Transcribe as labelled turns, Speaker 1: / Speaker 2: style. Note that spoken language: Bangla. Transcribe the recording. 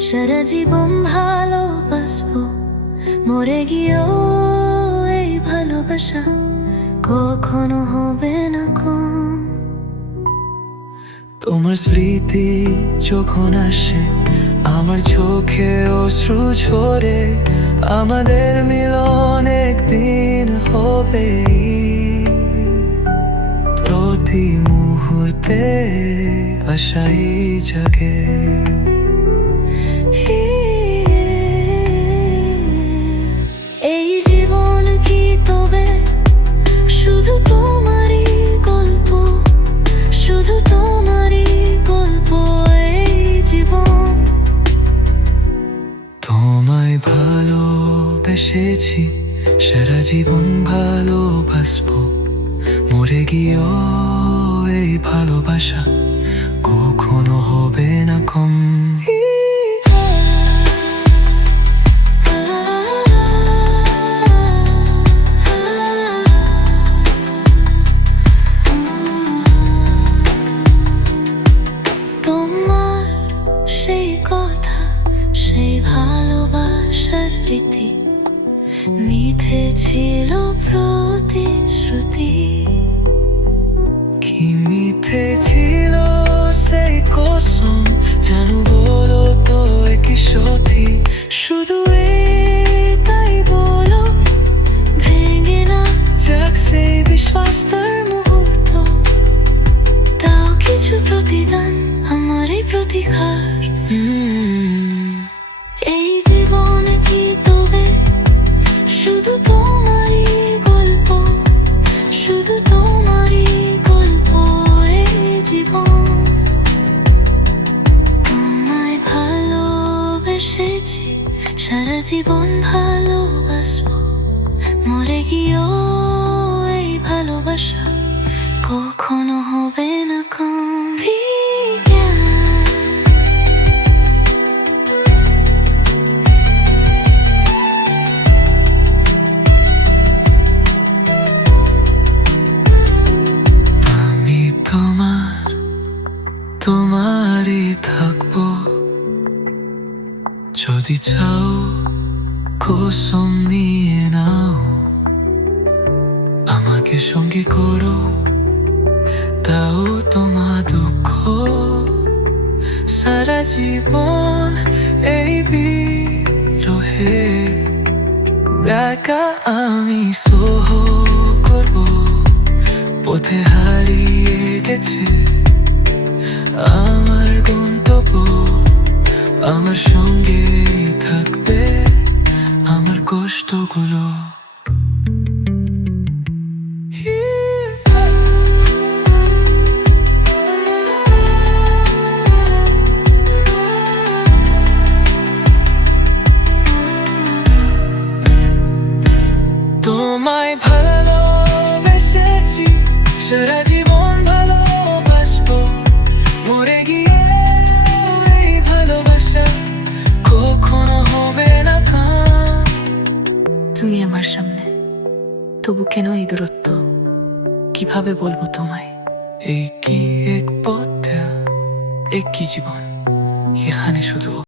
Speaker 1: সারা জীবন ভালোবাসবো। মরে গিয়েও এই ভালোবাসা কখনো হবে না কম।
Speaker 2: তোমার স্মৃতি যখন আসে, আমার চোখে অশ্রু ঝরে, আমাদের মিলন একদিন হবে প্রতি মুহূর্তে আশাই জাগে। ভালোবেসেছি সারা জীবন ভালোবাসবো। মরে গিয়েও এই ভালোবাসা কখনো হবে না কম।
Speaker 1: মিথে ছিল প্রতিশ্রুতি
Speaker 2: শুধু
Speaker 1: তোমারই জীবন। তোমায় সারা জীবন ভালোবাসবো। মরে গিয়েও
Speaker 2: ভালো যদি চাও কসম নিয়ে নাও, আমাকে সঙ্গী করো, তাও তোমার দুঃখ। সারা জীবন এই বিরহে একা আমি সহ করব, পথে হারিয়ে গেছে আমার গন্তব্য। আমার সঙ্গে থাকবে আমার কষ্টগুলো। তোমায় ভালোবেসেছি সারা
Speaker 3: তবু কেন এই দূরত্ব? কীভাবে বলব তোমায়?
Speaker 2: এই কি এক পথ? একই জীবন? এখানে শুধু